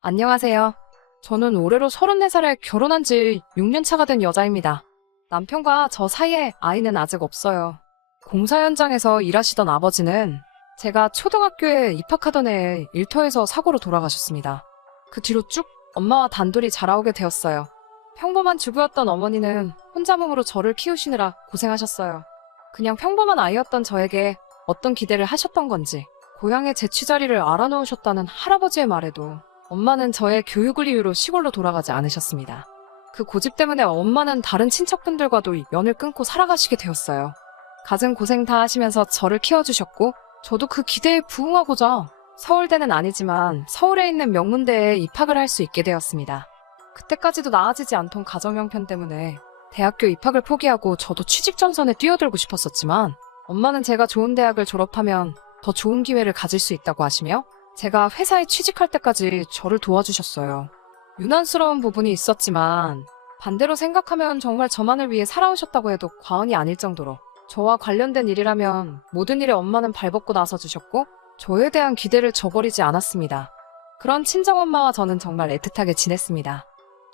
안녕하세요. 저는 올해로 34살에 결혼한 지 6년 차가 된 여자입니다. 남편과 저 사이에 아이는 아직 없어요. 공사 현장에서 일하시던 아버지는 제가 초등학교에 입학하던 해에 일터에서 사고로 돌아가셨습니다. 그 뒤로 쭉 엄마와 단둘이 자라오게 되었어요. 평범한 주부였던 어머니는 혼자 몸으로 저를 키우시느라 고생하셨어요. 그냥 평범한 아이였던 저에게 어떤 기대를 하셨던 건지 고향의 재취자리를 알아놓으셨다는 할아버지의 말에도 엄마는 저의 교육을 이유로 시골로 돌아가지 않으셨습니다. 그 고집 때문에 엄마는 다른 친척분들과도 연을 끊고 살아가시게 되었어요. 갖은 고생 다 하시면서 저를 키워주셨고 저도 그 기대에 부응하고자 서울대는 아니지만 서울에 있는 명문대에 입학을 할 수 있게 되었습니다. 그때까지도 나아지지 않던 가정 형편 때문에 대학교 입학을 포기하고 저도 취직 전선에 뛰어들고 싶었었지만 엄마는 제가 좋은 대학을 졸업하면 더 좋은 기회를 가질 수 있다고 하시며 제가 회사에 취직할 때까지 저를 도와주셨어요. 유난스러운 부분이 있었지만 반대로 생각하면 정말 저만을 위해 살아오셨다고 해도 과언이 아닐 정도로 저와 관련된 일이라면 모든 일에 엄마는 발벗고 나서주셨고 저에 대한 기대를 저버리지 않았습니다. 그런 친정엄마와 저는 정말 애틋하게 지냈습니다.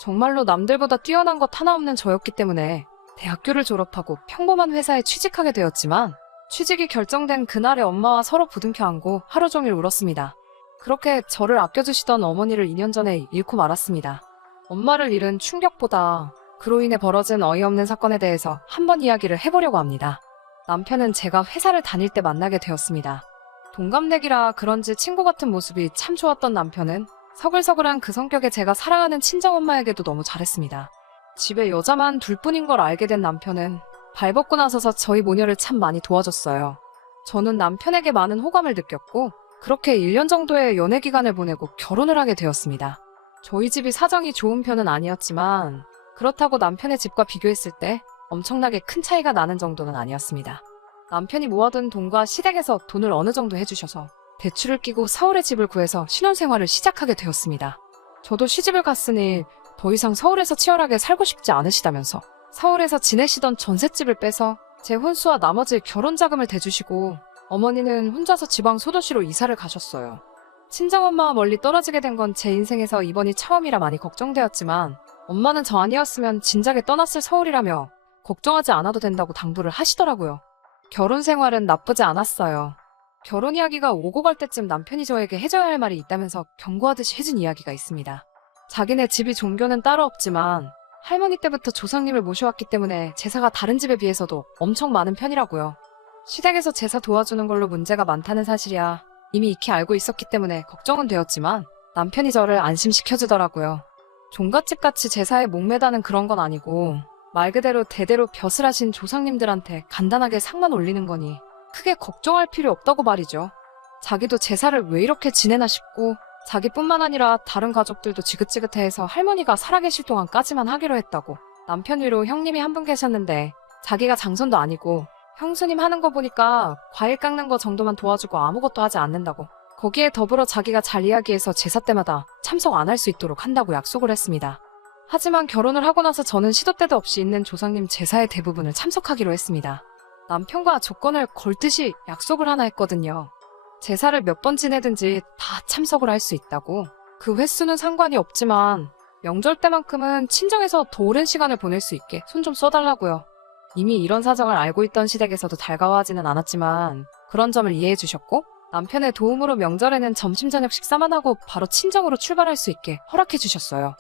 정말로 남들보다 뛰어난 것 하나 없는 저였기 때문에 대학교를 졸업하고 평범한 회사에 취직하게 되었지만 취직이 결정된 그날에 엄마와 서로 부둥켜 안고 하루 종일 울었습니다. 그렇게 저를 아껴주시던 어머니를 2년 전에 잃고 말았습니다. 엄마를 잃은 충격보다 그로 인해 벌어진 어이없는 사건에 대해서 한번 이야기를 해보려고 합니다. 남편은 제가 회사를 다닐 때 만나게 되었습니다. 동갑내기라 그런지 친구 같은 모습이 참 좋았던 남편은 서글서글한 그 성격에 제가 사랑하는 친정엄마에게도 너무 잘했습니다. 집에 여자만 둘뿐인 걸 알게 된 남편은 발벗고 나서서 저희 모녀를 참 많이 도와줬어요. 저는 남편에게 많은 호감을 느꼈고 그렇게 1년 정도의 연애 기간을 보내고 결혼을 하게 되었습니다. 저희 집이 사정이 좋은 편은 아니었지만 그렇다고 남편의 집과 비교했을 때 엄청나게 큰 차이가 나는 정도는 아니었습니다. 남편이 모아둔 돈과 시댁에서 돈을 어느 정도 해주셔서 대출을 끼고 서울에 집을 구해서 신혼생활을 시작하게 되었습니다. 저도 시집을 갔으니 더 이상 서울에서 치열하게 살고 싶지 않으시다면서 서울에서 지내시던 전셋집을 빼서 제 혼수와 나머지 결혼 자금을 대주시고 어머니는 혼자서 지방 소도시로 이사를 가셨어요. 친정엄마와 멀리 떨어지게 된 건 제 인생에서 이번이 처음이라 많이 걱정되었지만 엄마는 저 아니었으면 진작에 떠났을 서울이라며 걱정하지 않아도 된다고 당부를 하시더라고요. 결혼 생활은 나쁘지 않았어요. 결혼 이야기가 오고 갈 때쯤 남편이 저에게 해줘야 할 말이 있다면서 경고하듯이 해준 이야기가 있습니다. 자기네 집이 종교는 따로 없지만 할머니 때부터 조상님을 모셔왔기 때문에 제사가 다른 집에 비해서도 엄청 많은 편이라고요. 시댁에서 제사 도와주는 걸로 문제가 많다는 사실이야 이미 익히 알고 있었기 때문에 걱정은 되었지만 남편이 저를 안심시켜주더라고요. 종갓집같이 제사에 목매다는 그런 건 아니고 말 그대로 대대로 벼슬 하신 조상님들한테 간단하게 상만 올리는 거니 크게 걱정할 필요 없다고 말이죠. 자기도 제사를 왜 이렇게 지내나 싶고 자기뿐만 아니라 다른 가족들도 지긋지긋해해서 할머니가 살아계실 동안까지만 하기로 했다고. 남편 위로 형님이 한 분 계셨는데 자기가 장손도 아니고 형수님 하는 거 보니까 과일 깎는 거 정도만 도와주고 아무것도 하지 않는다고. 거기에 더불어 자기가 잘 이야기해서 제사 때마다 참석 안 할 수 있도록 한다고 약속을 했습니다. 하지만 결혼을 하고 나서 저는 시도 때도 없이 있는 조상님 제사의 대부분을 참석하기로 했습니다. 남편과 조건을 걸듯이 약속을 하나 했거든요. 제사를 몇 번 지내든지 다 참석을 할 수 있다고. 그 횟수는 상관이 없지만 명절 때만큼은 친정에서 더 오랜 시간을 보낼 수 있게 손 좀 써달라고요. 이미 이런 사정을 알고 있던 시댁에서도 달가워하지는 않았지만 그런 점을 이해해 주셨고 남편의 도움으로 명절에는 점심 저녁 식사만 하고 바로 친정으로 출발할 수 있게 허락해 주셨어요.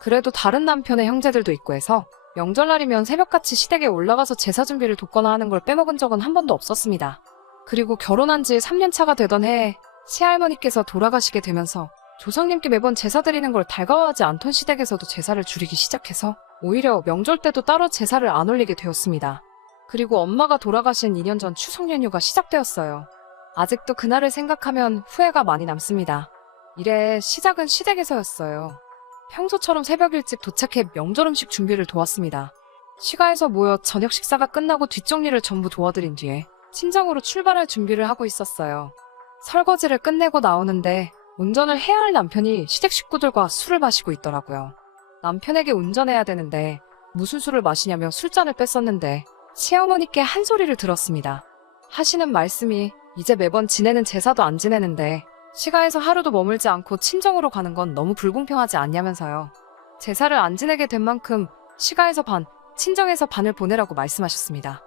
그래도 다른 남편의 형제들도 있고 해서 명절날이면 새벽같이 시댁에 올라가서 제사 준비를 돕거나 하는 걸 빼먹은 적은 한 번도 없었습니다. 그리고 결혼한 지 3년 차가 되던 해에 시할머니께서 돌아가시게 되면서 조상님께 매번 제사 드리는 걸 달가워하지 않던 시댁에서도 제사를 줄이기 시작해서 오히려 명절 때도 따로 제사를 안 올리게 되었습니다. 그리고 엄마가 돌아가신 2년 전 추석 연휴가 시작되었어요. 아직도 그날을 생각하면 후회가 많이 남습니다. 이래 시작은 시댁에서였어요. 평소처럼 새벽 일찍 도착해 명절 음식 준비를 도왔습니다. 시가에서 모여 저녁 식사가 끝나고 뒷정리를 전부 도와드린 뒤에 친정으로 출발할 준비를 하고 있었어요. 설거지를 끝내고 나오는데 운전을 해야 할 남편이 시댁 식구들과 술을 마시고 있더라고요. 남편에게 운전해야 되는데 무슨 술을 마시냐며 술잔을 뺐었는데 시어머니께 한 소리를 들었습니다. 하시는 말씀이 이제 매번 지내는 제사도 안 지내는데 시가에서 하루도 머물지 않고 친정으로 가는 건 너무 불공평하지 않냐면서요. 제사를 안 지내게 된 만큼 시가에서 반, 친정에서 반을 보내라고 말씀하셨습니다.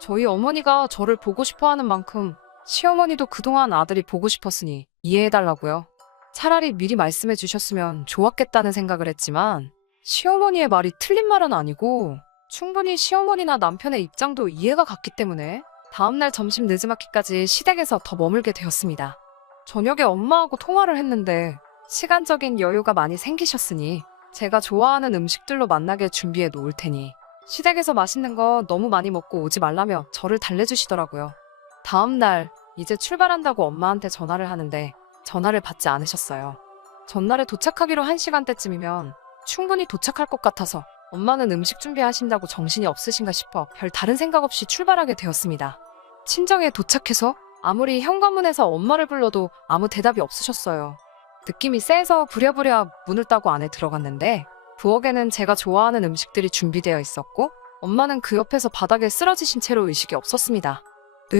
저희 어머니가 저를 보고 싶어 하는 만큼 시어머니도 그동안 아들이 보고 싶었으니 이해해달라고요. 차라리 미리 말씀해 주셨으면 좋았겠다는 생각을 했지만 시어머니의 말이 틀린 말은 아니고 충분히 시어머니나 남편의 입장도 이해가 갔기 때문에 다음날 점심 늦지막히까지 시댁에서 더 머물게 되었습니다. 저녁에 엄마하고 통화를 했는데 시간적인 여유가 많이 생기셨으니 제가 좋아하는 음식들로 만나게 준비해 놓을 테니 시댁에서 맛있는 거 너무 많이 먹고 오지 말라며 저를 달래주시더라고요. 다음날 이제 출발한다고 엄마한테 전화를 하는데 전화를 받지 않으셨어요. 전날에 도착하기로 1시간대쯤이면 충분히 도착할 것 같아서 엄마는 음식 준비하신다고 정신이 없으신가 싶어 별 다른 생각 없이 출발하게 되었습니다. 친정에 도착해서 아무리 현관문에서 엄마를 불러도 아무 대답이 없으셨어요. 느낌이 쎄서 부랴부랴 문을 따고 안에 들어갔는데 부엌에는 제가 좋아하는 음식들이 준비되어 있었고 엄마는 그 옆에서 바닥에 쓰러지신 채로 의식이 없었습니다.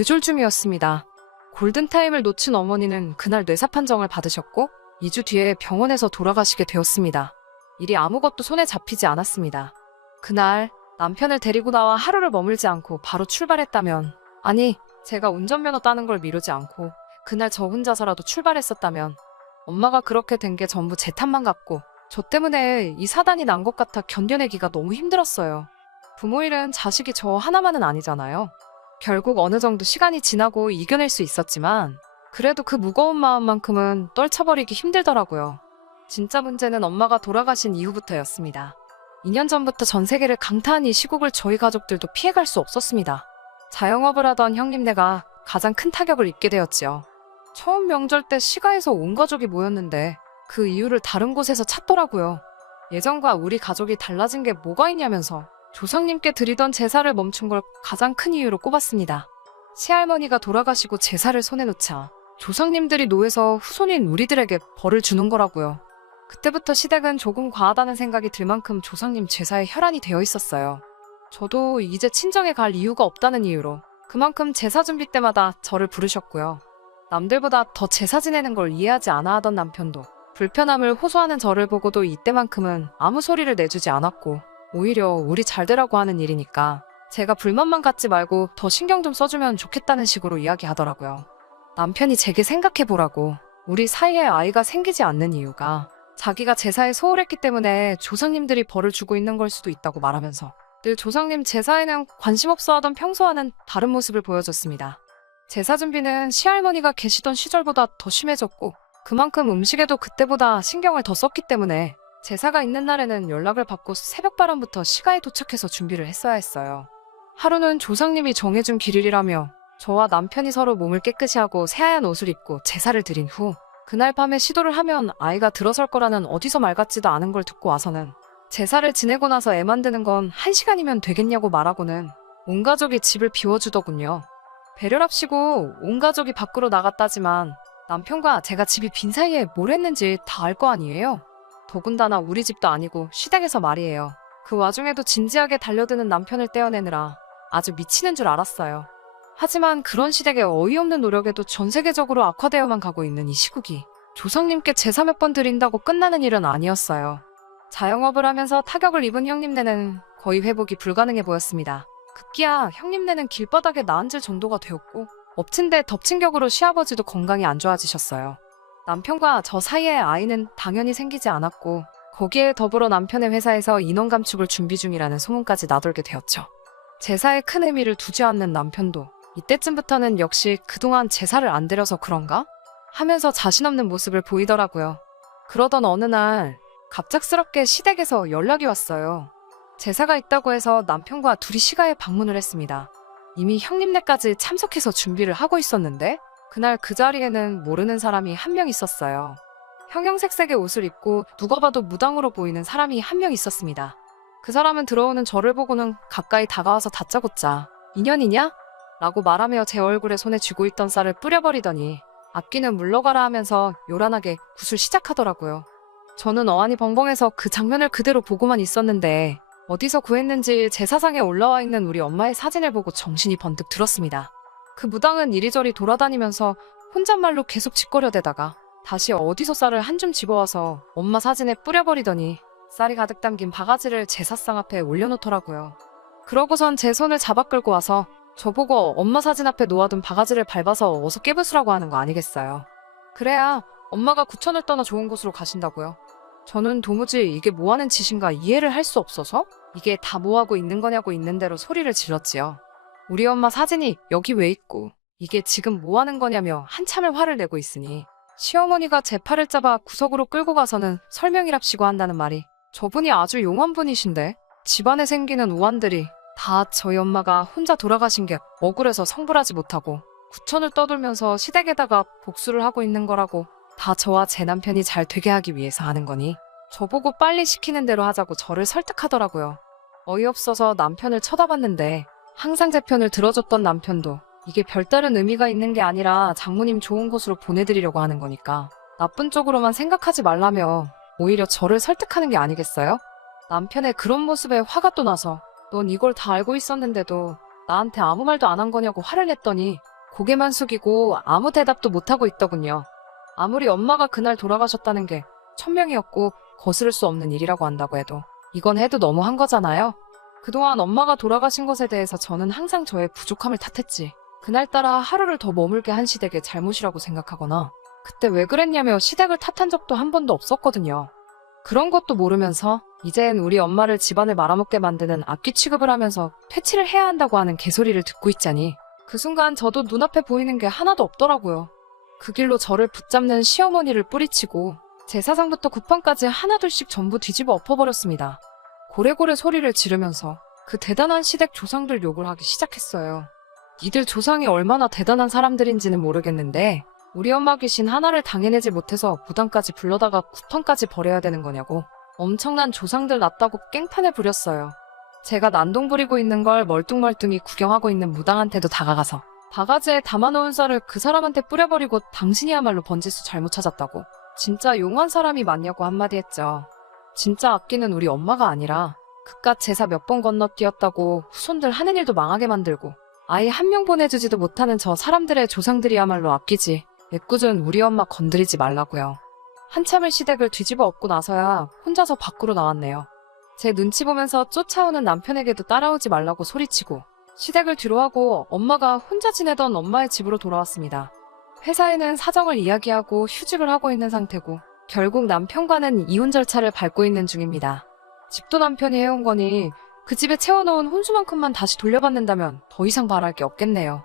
뇌졸중이었습니다. 골든타임을 놓친 어머니는 그날 뇌사 판정을 받으셨고 2주 뒤에 병원에서 돌아가시게 되었습니다. 일이 아무것도 손에 잡히지 않았습니다. 그날 남편을 데리고 나와 하루를 머물지 않고 바로 출발했다면, 아니 제가 운전면허 따는 걸 미루지 않고 그날 저 혼자서라도 출발했었다면 엄마가 그렇게 된 게 전부 제 탓만 같고 저 때문에 이 사단이 난 것 같아 견뎌내기가 너무 힘들었어요. 부모 일은 자식이 저 하나만은 아니잖아요. 결국 어느 정도 시간이 지나고 이겨낼 수 있었지만 그래도 그 무거운 마음만큼은 떨쳐버리기 힘들더라고요. 진짜 문제는 엄마가 돌아가신 이후부터였습니다. 2년 전부터 전 세계를 강타한 이 시국을 저희 가족들도 피해갈 수 없었습니다. 자영업을 하던 형님네가 가장 큰 타격을 입게 되었지요. 처음 명절 때 시가에서 온 가족이 모였는데 그 이유를 다른 곳에서 찾더라고요. 예전과 우리 가족이 달라진 게 뭐가 있냐면서 조상님께 드리던 제사를 멈춘 걸 가장 큰 이유로 꼽았습니다. 시할머니가 돌아가시고 제사를 손에 놓자 조상님들이 노해서 후손인 우리들에게 벌을 주는 거라고요. 그때부터 시댁은 조금 과하다는 생각이 들 만큼 조상님 제사에 혈안이 되어 있었어요. 저도 이제 친정에 갈 이유가 없다는 이유로 그만큼 제사 준비 때마다 저를 부르셨고요. 남들보다 더 제사 지내는 걸 이해하지 않아 하던 남편도 불편함을 호소하는 저를 보고도 이때만큼은 아무 소리를 내주지 않았고 오히려 우리 잘 되라고 하는 일이니까 제가 불만만 갖지 말고 더 신경 좀 써주면 좋겠다는 식으로 이야기하더라고요. 남편이 제게 생각해보라고 우리 사이에 아이가 생기지 않는 이유가 자기가 제사에 소홀했기 때문에 조상님들이 벌을 주고 있는 걸 수도 있다고 말하면서 늘 조상님 제사에는 관심 없어 하던 평소와는 다른 모습을 보여줬습니다. 제사 준비는 시할머니가 계시던 시절보다 더 심해졌고 그만큼 음식에도 그때보다 신경을 더 썼기 때문에 제사가 있는 날에는 연락을 받고 새벽바람부터 시가에 도착해서 준비를 했어야 했어요. 하루는 조상님이 정해준 길일이라며 저와 남편이 서로 몸을 깨끗이 하고 새하얀 옷을 입고 제사를 드린 후 그날 밤에 시도를 하면 아이가 들어설 거라는 어디서 말 같지도 않은 걸 듣고 와서는 제사를 지내고 나서 애 만드는 건 1시간이면 되겠냐고 말하고는 온 가족이 집을 비워주더군요. 배려랍시고 온 가족이 밖으로 나갔다지만 남편과 제가 집이 빈 사이에 뭘 했는지 다 알 거 아니에요. 더군다나 우리 집도 아니고 시댁에서 말이에요. 그 와중에도 진지하게 달려드는 남편을 떼어내느라 아주 미치는 줄 알았어요. 하지만 그런 시댁의 어이없는 노력에도 전 세계적으로 악화되어만 가고 있는 이 시국이 조상님께 제사 몇 번 드린다고 끝나는 일은 아니었어요. 자영업을 하면서 타격을 입은 형님네는 거의 회복이 불가능해 보였습니다. 급기야 형님네는 길바닥에 나앉을 정도가 되었고 엎친 데 덮친 격으로 시아버지도 건강이 안 좋아지셨어요. 남편과 저 사이에 아이는 당연히 생기지 않았고 거기에 더불어 남편의 회사에서 인원 감축을 준비 중이라는 소문까지 나돌게 되었죠. 제사에 큰 의미를 두지 않는 남편도 이때쯤부터는 역시 그동안 제사를 안 드려서 그런가? 하면서 자신 없는 모습을 보이더라고요. 그러던 어느 날 갑작스럽게 시댁에서 연락이 왔어요. 제사가 있다고 해서 남편과 둘이 시가에 방문을 했습니다. 이미 형님네까지 참석해서 준비를 하고 있었는데 그날 그 자리에는 모르는 사람이 한 명 있었어요. 형형색색의 옷을 입고 누가 봐도 무당으로 보이는 사람이 한 명 있었습니다. 그 사람은 들어오는 저를 보고는 가까이 다가와서 다짜고짜 인연이냐? 라고 말하며 제 얼굴에 손에 쥐고 있던 쌀을 뿌려버리더니 악기는 물러가라 하면서 요란하게 굿을 시작하더라고요. 저는 어안이 벙벙해서 그 장면을 그대로 보고만 있었는데 어디서 구했는지 제사상에 올라와 있는 우리 엄마의 사진을 보고 정신이 번뜩 들었습니다. 그 무당은 이리저리 돌아다니면서 혼잣말로 계속 짓거려대다가 다시 어디서 쌀을 한 줌 집어와서 엄마 사진에 뿌려버리더니 쌀이 가득 담긴 바가지를 제사상 앞에 올려놓더라고요. 그러고선 제 손을 잡아 끌고 와서 저보고 엄마 사진 앞에 놓아둔 바가지를 밟아서 어서 깨부수라고 하는 거 아니겠어요. 그래야 엄마가 구천을 떠나 좋은 곳으로 가신다고요. 저는 도무지 이게 뭐하는 짓인가 이해를 할 수 없어서 이게 다 뭐하고 있는 거냐고 있는 대로 소리를 질렀지요. 우리 엄마 사진이 여기 왜 있고 이게 지금 뭐하는 거냐며 한참을 화를 내고 있으니 시어머니가 제 팔을 잡아 구석으로 끌고 가서는 설명이랍시고 한다는 말이 저분이 아주 용한 분이신데 집안에 생기는 우환들이 다 저희 엄마가 혼자 돌아가신 게 억울해서 성불하지 못하고 구천을 떠돌면서 시댁에다가 복수를 하고 있는 거라고 다 저와 제 남편이 잘 되게 하기 위해서 하는 거니 저보고 빨리 시키는 대로 하자고 저를 설득하더라고요. 어이없어서 남편을 쳐다봤는데 항상 제 편을 들어줬던 남편도 이게 별다른 의미가 있는 게 아니라 장모님 좋은 곳으로 보내드리려고 하는 거니까 나쁜 쪽으로만 생각하지 말라며 오히려 저를 설득하는 게 아니겠어요? 남편의 그런 모습에 화가 또 나서 넌 이걸 다 알고 있었는데도 나한테 아무 말도 안 한 거냐고 화를 냈더니 고개만 숙이고 아무 대답도 못하고 있더군요. 아무리 엄마가 그날 돌아가셨다는 게 천명이었고 거스를 수 없는 일이라고 한다고 해도 이건 해도 너무한 거잖아요. 그동안 엄마가 돌아가신 것에 대해서 저는 항상 저의 부족함을 탓했지. 그날따라 하루를 더 머물게 한 시댁의 잘못이라고 생각하거나 그때 왜 그랬냐며 시댁을 탓한 적도 한 번도 없었거든요. 그런 것도 모르면서 이젠 우리 엄마를 집안을 말아먹게 만드는 악귀 취급을 하면서 퇴치를 해야 한다고 하는 개소리를 듣고 있자니 그 순간 저도 눈앞에 보이는 게 하나도 없더라고요. 그 길로 저를 붙잡는 시어머니를 뿌리치고 제사상부터 구판까지 하나둘씩 전부 뒤집어 엎어버렸습니다. 고래고래 소리를 지르면서 그 대단한 시댁 조상들 욕을 하기 시작했어요. 니들 조상이 얼마나 대단한 사람들인지는 모르겠는데 우리 엄마 귀신 하나를 당해내지 못해서 무당까지 불러다가 구판까지 버려야 되는 거냐고 엄청난 조상들 났다고 깽판을 부렸어요. 제가 난동 부리고 있는 걸 멀뚱멀뚱히 구경하고 있는 무당한테도 다가가서 바가지에 담아놓은 쌀을 그 사람한테 뿌려버리고 당신이야말로 번지수 잘못 찾았다고 진짜 용한 사람이 맞냐고 한마디 했죠. 진짜 악기는 우리 엄마가 아니라 그깟 제사 몇 번 건너뛰었다고 후손들 하는 일도 망하게 만들고 아이 한 명 보내주지도 못하는 저 사람들의 조상들이야말로 악기지 애꿎은 우리 엄마 건드리지 말라고요. 한참을 시댁을 뒤집어 엎고 나서야 혼자서 밖으로 나왔네요. 제 눈치 보면서 쫓아오는 남편에게도 따라오지 말라고 소리치고 시댁을 뒤로하고 엄마가 혼자 지내던 엄마의 집으로 돌아왔습니다. 회사에는 사정을 이야기하고 휴직을 하고 있는 상태고 결국 남편과는 이혼 절차를 밟고 있는 중입니다. 집도 남편이 해온 거니 그 집에 채워놓은 혼수만큼만 다시 돌려받는다면 더 이상 바랄 게 없겠네요.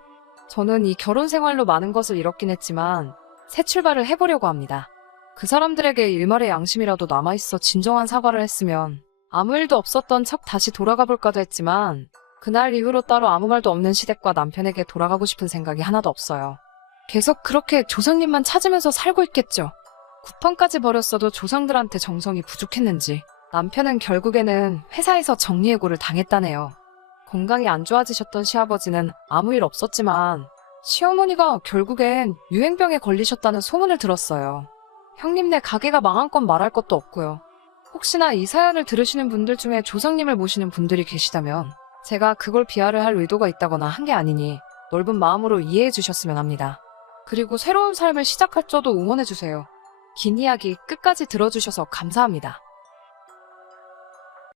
저는 이 결혼 생활로 많은 것을 잃었긴 했지만 새 출발을 해보려고 합니다. 그 사람들에게 일말의 양심이라도 남아있어 진정한 사과를 했으면 아무 일도 없었던 척 다시 돌아가 볼까도 했지만 그날 이후로 따로 아무 말도 없는 시댁과 남편에게 돌아가고 싶은 생각이 하나도 없어요. 계속 그렇게 조상님만 찾으면서 살고 있겠죠. 구판까지 버렸어도 조상들한테 정성이 부족했는지 남편은 결국에는 회사에서 정리해고를 당했다네요. 건강이 안 좋아지셨던 시아버지는 아무 일 없었지만 시어머니가 결국엔 유행병에 걸리셨다는 소문을 들었어요. 형님네 가게가 망한 건 말할 것도 없고요. 혹시나 이 사연을 들으시는 분들 중에 조상님을 모시는 분들이 계시다면 제가 그걸 비하를 할 의도가 있다거나 한 게 아니니 넓은 마음으로 이해해 주셨으면 합니다. 그리고 새로운 삶을 시작할 저도 응원해 주세요. 긴 이야기 끝까지 들어주셔서 감사합니다.